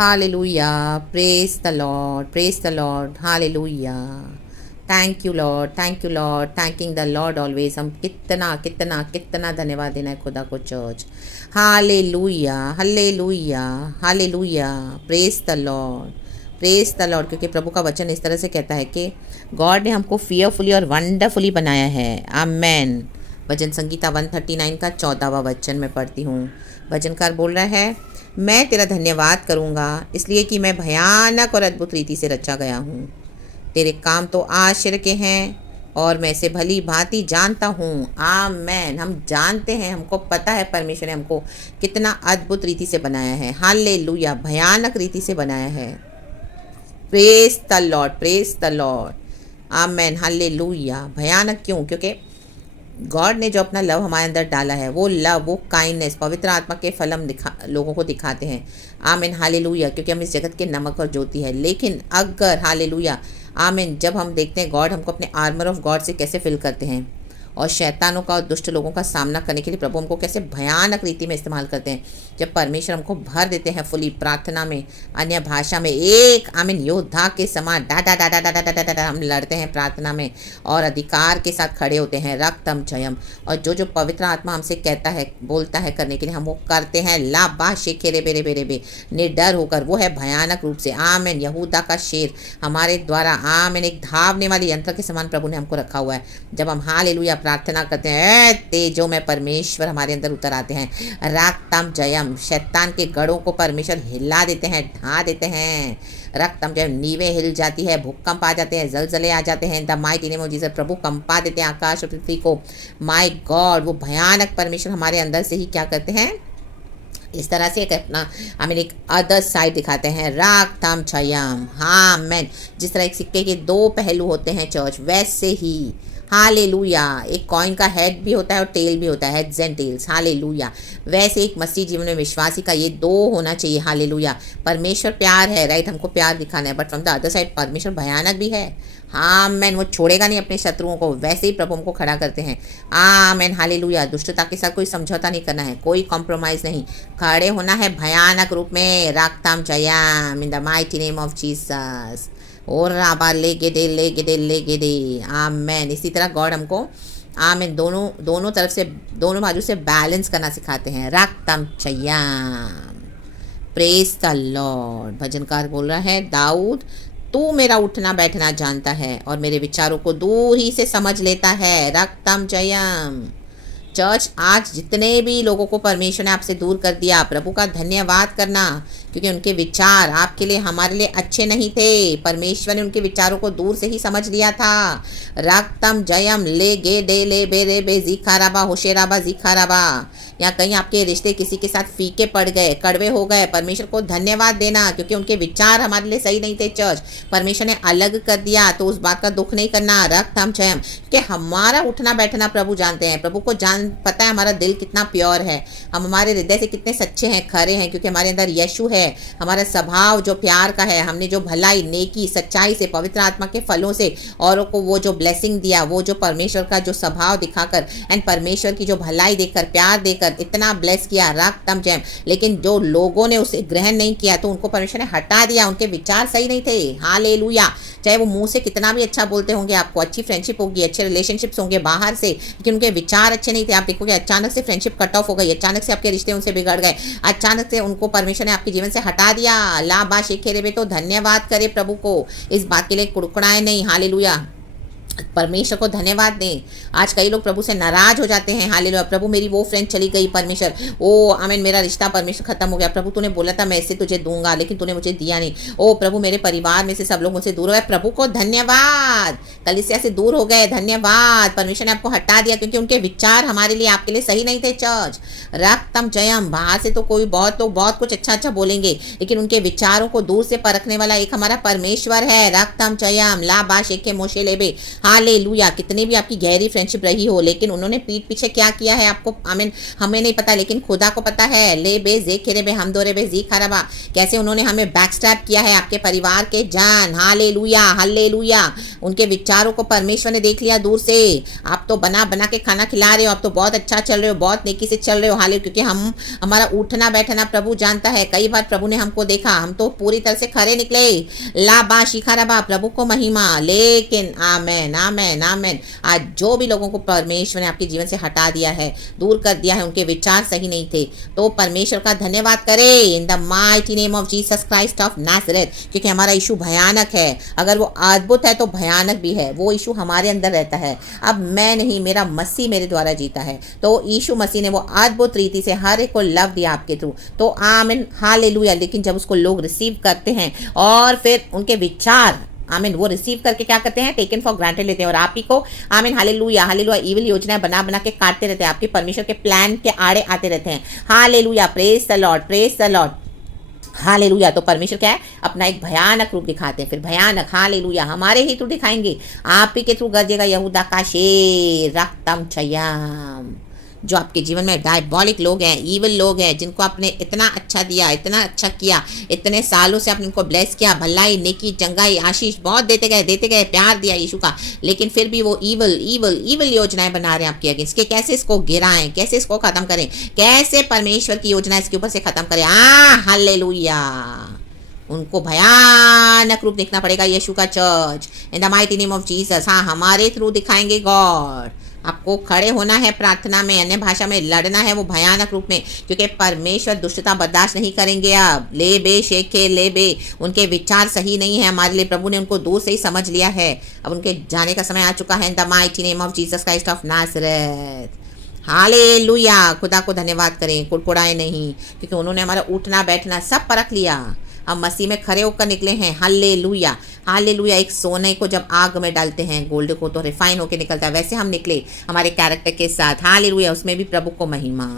Hallelujah. Praise the Lord. Praise the Lord. Hallelujah. Thank you Lord, thank you Lord, thanking the Lord always. हम कितना कितना कितना धन्यवाद देना है खुदा को church. Hallelujah, hallelujah, hallelujah. Praise the Lord, praise the Lord. क्योंकि प्रभु का वचन इस तरह से कहता है कि गॉड ने हमको फियरफुली और वंडरफुली बनाया है। आमेन। भजन संगीता 139 का 14वां वचन मैं पढ़ती हूँ। भजनकार बोल रहा है, मैं तेरा धन्यवाद करूँगा इसलिए कि मैं भयानक और अद्भुत रीति से रचा गया हूँ। तेरे काम तो आश्चर्य के हैं और मैं इसे भली भांति जानता हूँ। आमेन। हम जानते हैं, हमको पता है परमेश्वर ने हमको कितना अद्भुत रीति से बनाया है। हालेलुया, भयानक रीति से बनाया है। Praise the Lord, praise the Lord. Amen, hallelujah. भयानक क्यों? क्योंकि गॉड ने जो अपना लव हमारे अंदर डाला है, वो लव, वो काइंडनेस, पवित्र आत्मा के फल हम लोगों को दिखाते हैं। आमीन, हालेलुया। क्योंकि हम इस जगत के नमक और ज्योति है। लेकिन अगर हालेलुया, आमीन, जब हम देखते हैं गॉड हमको अपने आर्मर ऑफ गॉड से कैसे फिल करते हैं और शैतानों का और दुष्ट लोगों का सामना करने के लिए प्रभु हमको कैसे भयानक रीति में इस्तेमाल करते हैं। जब परमेश्वर हमको भर देते हैं फुली प्रार्थना में, अन्य भाषा में, एक आमीन योद्धा के समान डा डा डा डा डा डा डा डा हम लड़ते हैं प्रार्थना में और अधिकार के साथ खड़े होते हैं। रक्तम जयम। और जो जो पवित्र आत्मा हमसे कहता है, बोलता है करने के लिए, हम वो करते हैं। ला बा शेखेरे बेरे बेरे बे, निडर होकर। वो है भयानक रूप से। आमीन। यहूदा का शेर हमारे द्वारा आमीन एक धावने वाली यंत्र के समान प्रभु ने हमको रखा हुआ है। जब हम हालेलुया प्रार्थना करते हैं, तेजों में परमेश्वर हमारे अंदर उतर आते हैं। रक्तम जयम। शैतान के गढ़ों को परमेश्वर हिला देते हैं, ढा देते हैं। रक्तम जयम। नीवे हिल जाती है, भूकंप आ जाते हैं, जलजले आ जाते हैं। The mighty name of Jesus. प्रभु कंपा देते हैं आकाश और पृथ्वी को। माय गॉड, वो भयानक परमेश्वर हमारे अंदर से ही क्या करते हैं, इस तरह से एक अपना हमें एक अदर साइड दिखाते हैं। राक्तम छयम। हाँ मैन, जिस तरह एक सिक्के के दो पहलू होते हैं चर्च, वैसे ही हालेलुया एक कॉइन का हेड भी होता है और टेल भी होता है, हेड्स एंड टेल्स। हालेलुया। वैसे एक मसीह जीवन में विश्वासी का ये दो होना चाहिए। हालेलुया। परमेश्वर प्यार है, राइट, हमको प्यार दिखाना है, but from the other side परमेश्वर भयानक भी है। हाँ मैन, वो छोड़ेगा नहीं अपने शत्रुओं को। वैसे ही प्रभु हमको खड़ा करते हैं। आमेन, हालेलुया। दुष्टता के साथ कोई समझौता नहीं करना है, कोई कॉम्प्रोमाइज़ नहीं, खड़े होना है भयानक रूप में। राक्तम जयम in the mighty name of Jesus. और राबा ले गेदे ले गेदे ले गेदे। आमेन। इसी तरह गॉड हमको आमेन दोनों तरफ से, दोनों बाजू से बैलेंस करना सिखाते हैं। राक्तम जयम। Praise the Lord. भजनकार बोल रहा है, दाऊद तू मेरा उठना बैठना जानता है और मेरे विचारों को दूर ही से समझ लेता है। रक्तम जयम। चर्च, आज जितने भी लोगों को परमेश्वर ने आपसे दूर कर दिया, प्रभु का धन्यवाद करना, क्योंकि उनके विचार आपके लिए, हमारे लिए अच्छे नहीं थे। परमेश्वर ने उनके विचारों को दूर से ही समझ लिया था। रक्तम जयम। ले गे दे ले बे रे बे जीखाराबा होशेराबा जीखाराबा। या कहीं आपके रिश्ते किसी के साथ फीके पड़ गए, कड़वे हो गए, परमेश्वर को धन्यवाद देना, क्योंकि उनके विचार हमारे लिए सही नहीं थे। चर्च, परमेश्वर ने अलग कर दिया तो उस बात का दुख नहीं करना। रक्तम जयम। कि हमारा उठना बैठना प्रभु जानते हैं। प्रभु को पता है हमारा दिल कितना प्योर है, हम हमारे हृदय से कितने सच्चे हैं, खरे हैं, क्योंकि हमारे अंदर यीशु है। हमारा स्वभाव जो प्यार का है, हमने जो भलाई, नेकी, सच्चाई से, पवित्र आत्मा के फलों से औरों को वो जो ब्लेसिंग दिया, वो जो परमेश्वर का जो स्वभाव दिखाकर एंड परमेश्वर की जो भलाई देकर, प्यार देकर इतना ब्लेस किया। रक्तम जयम। लेकिन जो लोगों ने उसे ग्रहण नहीं किया तो उनको परमेश्वर ने हटा दिया। उनके विचार सही नहीं थे। हालेलुया। चाहे वो मुंह से कितना भी अच्छा बोलते होंगे, आपको अच्छी फ्रेंडशिप होगी, अच्छे रिलेशनशिप्स होंगे बाहर से, लेकिन उनके विचार अच्छे नहीं थे। आप देखोगे अचानक से फ्रेंडशिप कट ऑफ हो गई, अचानक से आपके रिश्ते उनसे बिगड़ गए, अचानक से उनको परमेश्वर ने आपके जीवन से हटा दिया। ला बा शेखेरे बे। तो धन्यवाद करे प्रभु को, इस बात के लिए कुड़कुड़ाए नहीं। हालेलुया। परमेश्वर को धन्यवाद दें। आज कई लोग प्रभु से नाराज हो जाते हैं। हालेलुया। प्रभु मेरी वो फ्रेंड चली गई, परमेश्वर ओ आमीन, मेरा रिश्ता परमेश्वर खत्म हो गया। प्रभु तूने बोला था मैं इससे तुझे दूंगा, लेकिन तूने मुझे दिया नहीं। ओ प्रभु मेरे परिवार में से सब लोग मुझसे दूर हो गए। प्रभु को धन्यवाद। कलीसिया से दूर हो गए, धन्यवाद। परमेश्वर ने आपको हटा दिया क्योंकि उनके विचार हमारे लिए, आपके लिए सही नहीं थे। चर्च, रक्तम जयम। बाहर से तो कोई बहुत लोग बहुत कुछ अच्छा अच्छा बोलेंगे, लेकिन उनके विचारों को दूर से परखने वाला एक हमारा परमेश्वर है। रक्तम जयम। ला बा शेखे मोशे लेबे। हालेलुया। कितनी भी आपकी गहरी फ्रेंडशिप रही हो, लेकिन उन्होंने पीठ पीछे क्या किया है आपको आमीन हमें नहीं पता, लेकिन खुदा को पता है। ले बे जे खेरे बे हम दोरे बे जी खराबा, कैसे उन्होंने हमें बैकस्टैप किया है आपके परिवार के जान। Hallelujah hallelujah. उनके विचारों को परमेश्वर ने देख लिया दूर से। आप तो बना बना के खाना खिला रहे हो, आप तो बहुत अच्छा चल रहे हो, बहुत नेकी से चल रहे हो। हाले क्योंकि हमारा उठना बैठना प्रभु जानता है। कई बार प्रभु ने हमको देखा, हम तो पूरी तरह से खरे निकले। ला बा शिखारा बा, प्रभु को महिमा। लेकिन आमेन आमेन आमेन। आज जो भी लोगों को परमेश्वर ने आपके जीवन से हटा दिया है, दूर कर दिया है, उनके विचार सही नहीं थे, तो परमेश्वर का धन्यवाद करें इन the mighty name of Jesus Christ of Nazareth. क्योंकि हमारा यीशु भयानक है। अगर वो अद्भुत है तो भयानक भी है। वो यीशु हमारे अंदर रहता है। अब मैं नहीं, मेरा मसीह मेरे द्वारा जीता है। तो यीशु मसीह ने वो अद्भुत रीति से हर एक को लव दिया आपके थ्रू। तो आमीन हालेलुया। लेकिन जब उसको लोग रिसीव करते हैं और फिर उनके विचार आमीन वो रिसीव करके क्या करते हैं, टेकन फॉर ग्रांटेड लेते हैं और आप ही को आमीन हालेलुया हालेलुया ईविल योजनाएं बना बना के काटते रहते हैं। आपके परमेश्वर के प्लान के आड़े आते रहते हैं। Hallelujah, praise the Lord, praise the Lord. Hallelujah. तो परमेश्वर क्या है, अपना एक भयानक रूप दिखाते हैं। फिर भयानक हालेलुया हमारे ही थ्रू दिखाएंगे, आप ही के थ्रू गरजेगा यहूदा का शेर रक्तम छयाम। जो आपके जीवन में डायबॉलिक लोग हैं, ईविल लोग हैं, जिनको आपने इतना अच्छा दिया, इतना अच्छा किया, इतने सालों से आपने उनको ब्लेस किया, भलाई नेकी चंगाई आशीष बहुत देते गए प्यार दिया यीशु का, लेकिन फिर भी वो ईविल ईविल ईविल योजनाएं बना रहे हैं आपके अगेंस्ट के। कैसे इसको गिराएं, कैसे इसको खत्म करें, कैसे परमेश्वर की योजना इसके ऊपर से खत्म करें। हालेलुया। उनको भयानक रूप देखना पड़ेगा यीशु का church in the mighty name of Jesus. हाँ, हमारे थ्रू दिखाएंगे गॉड। आपको खड़े होना है प्रार्थना में, अन्य भाषा में लड़ना है वो भयानक रूप में, क्योंकि परमेश्वर दुष्टता बर्दाश्त नहीं करेंगे। अब ले बे शेखे ले बे, उनके विचार सही नहीं है हमारे लिए। प्रभु ने उनको दूर से ही समझ लिया है। अब उनके जाने का समय आ चुका है इन the mighty name of Jesus Christ of Nazareth. Hallelujah. खुदा को धन्यवाद करें, कुड़कुड़ाए नहीं, क्योंकि उन्होंने हमारा उठना बैठना सब परख लिया। हम मसीह में खड़े होकर निकले हैं। Hallelujah hallelujah. एक सोने को जब आग में डालते हैं, गोल्ड को तो रिफाइन होकर निकलता है, वैसे हम निकले हमारे कैरेक्टर के साथ। हालेलुया। उसमें भी प्रभु को महिमा।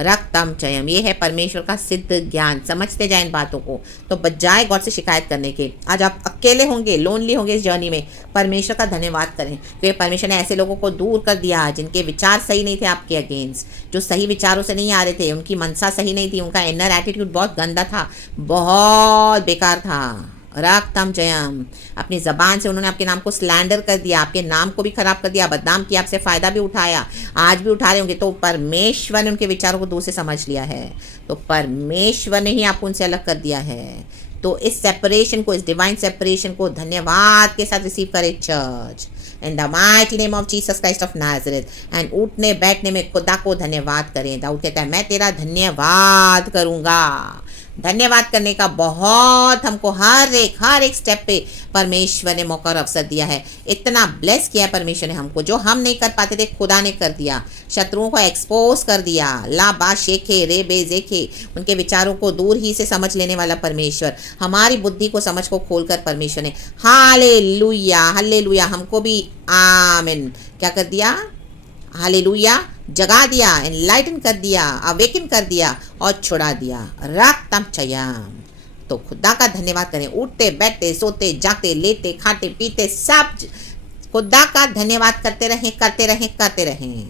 रक्तम चयम, ये है परमेश्वर का सिद्ध ज्ञान। समझते जाए इन बातों को, तो बजाय गॉड से शिकायत करने के, आज आप अकेले होंगे, लोनली होंगे इस जर्नी में, परमेश्वर का धन्यवाद करें, क्योंकि परमेश्वर ने ऐसे लोगों को दूर कर दिया जिनके विचार सही नहीं थे आपके अगेंस्ट, जो सही विचारों से नहीं आ रहे थे, उनकी मनसा सही नहीं थी, उनका इनर एटीट्यूड बहुत गंदा था, बहुत बेकार था। रक्तम जयम। अपनी ज़बान से उन्होंने आपके नाम को स्लैंडर कर दिया, आपके नाम को भी खराब कर दिया, बदनाम किया, आपसे फ़ायदा भी उठाया, आज भी उठा रहे होंगे। तो परमेश्वर ने उनके विचारों को दूर से समझ लिया है। तो परमेश्वर ने ही आपको उनसे अलग कर दिया है। तो इस सेपरेशन को, इस डिवाइन सेपरेशन को धन्यवाद के साथ रिसीव करें church in the mighty name of Jesus Christ of Nazareth. And उठने बैठने में खुदा को धन्यवाद करें। दाऊद कहता है, मैं तेरा धन्यवाद करूँगा। धन्यवाद करने का बहुत हमको हर एक स्टेप पे परमेश्वर ने मौका और अवसर दिया है। इतना ब्लेस किया है परमेश्वर ने हमको, जो हम नहीं कर पाते थे खुदा ने कर दिया। शत्रुओं को एक्सपोज कर दिया। ला बा शेखे रे बे जेखे, उनके विचारों को दूर ही से समझ लेने वाला परमेश्वर, हमारी बुद्धि को समझ को खोलकर परमेश्वर ने हालेलुया हालेलुया हमको भी आमीन क्या कर दिया, हालेलुया जगा दिया, एनलाइटन कर दिया, अवेकन कर दिया और छुड़ा दिया। रक्तम चयम। तो खुदा का धन्यवाद करें। उठते बैठते सोते जागते लेते खाते पीते सब खुदा का धन्यवाद करते रहें करते रहें करते रहें।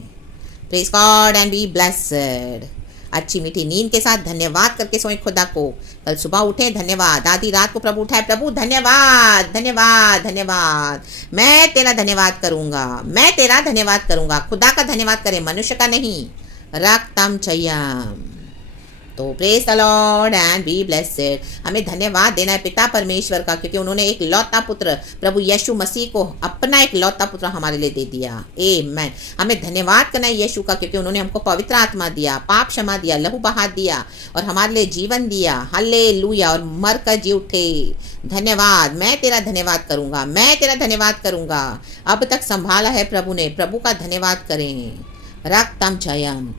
Praise God and be blessed. अच्छी मीठी नींद के साथ धन्यवाद करके सोएं खुदा को। कल सुबह उठें धन्यवाद, आधी रात को प्रभु उठाए, प्रभु धन्यवाद धन्यवाद धन्यवाद, मैं तेरा धन्यवाद करूँगा, मैं तेरा धन्यवाद करूँगा। खुदा का धन्यवाद करें, मनुष्य का नहीं। रक्तम चयम। तो praise the Lord and be blessed. हमें धन्यवाद देना है पिता परमेश्वर का, क्योंकि उन्होंने एक लौता पुत्र प्रभु यीशु मसीह को अपना एक लौता पुत्र हमारे लिए दे दिया। आमीन। हमें धन्यवाद करना है यीशु का, क्योंकि उन्होंने हमको पवित्र आत्मा दिया, पाप क्षमा दिया, लहू बहा दिया और हमारे लिए जीवन दिया। हालेलुया। और मर कर जी उठे। धन्यवाद। मैं तेरा धन्यवाद करूँगा, मैं तेरा धन्यवाद करूँगा। अब तक संभाला है प्रभु ने, प्रभु का धन्यवाद करें। रक्तम जयम।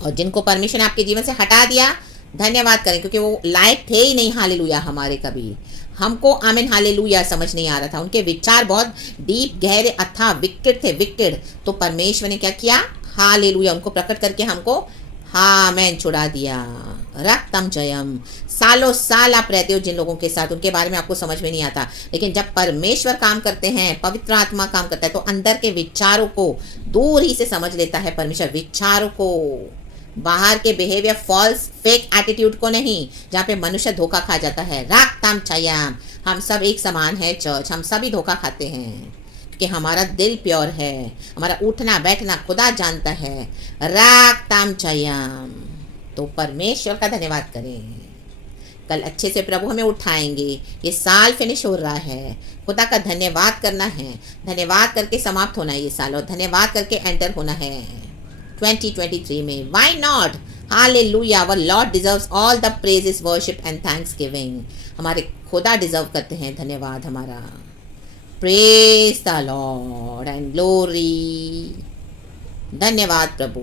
और जिनको परमेश्वर ने आपके जीवन से हटा दिया, धन्यवाद करें, क्योंकि वो लायक थे ही नहीं हालेलुया हमारे कभी। हमको आमीन हालेलुया समझ नहीं आ रहा था। उनके विचार बहुत डीप गहरे अथाह विकेट थे, विकेट। तो परमेश्वर ने क्या किया, हालेलुया उनको प्रकट करके हमको हाँ मैंने छुड़ा दिया। रक्तम जयम। सालों साल आप रहते हो जिन लोगों के साथ, उनके बारे में आपको समझ में नहीं आता, लेकिन जब परमेश्वर काम करते हैं, पवित्र आत्मा काम करता है, तो अंदर के विचारों को दूर ही से समझ लेता है परमेश्वर। विचारों को, बाहर के बिहेवियर, फॉल्स फेक एटीट्यूड को नहीं, जहाँ पे मनुष्य धोखा खा जाता है। रक्तम जयम। हम सब एक समान है चर्च, हम सभी धोखा खाते हैं कि हमारा दिल प्योर है, हमारा उठना बैठना खुदा जानता है। रागताम चयम। तो परमेश्वर का धन्यवाद करें। कल अच्छे से प्रभु हमें उठाएंगे। ये साल फिनिश हो रहा है, खुदा का धन्यवाद करना है, धन्यवाद करके समाप्त होना है ये साल, और धन्यवाद करके एंटर होना है 2023 में। Why not? Hallelujah. Our Lord deserves all the praises, worship and thanksgiving. हमारे खुदा डिजर्व करते हैं धन्यवाद हमारा। Praise the Lord and glory. धन्यवाद प्रभु।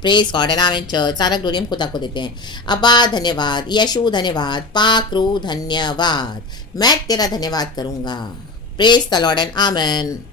Praise God and amen church. सारा ग्लोरी हम खुदा को देते हैं। अब्बा धन्यवाद, यशु धन्यवाद, पाकरू धन्यवाद। मैं तेरा धन्यवाद करूँगा। Praise the Lord and amen.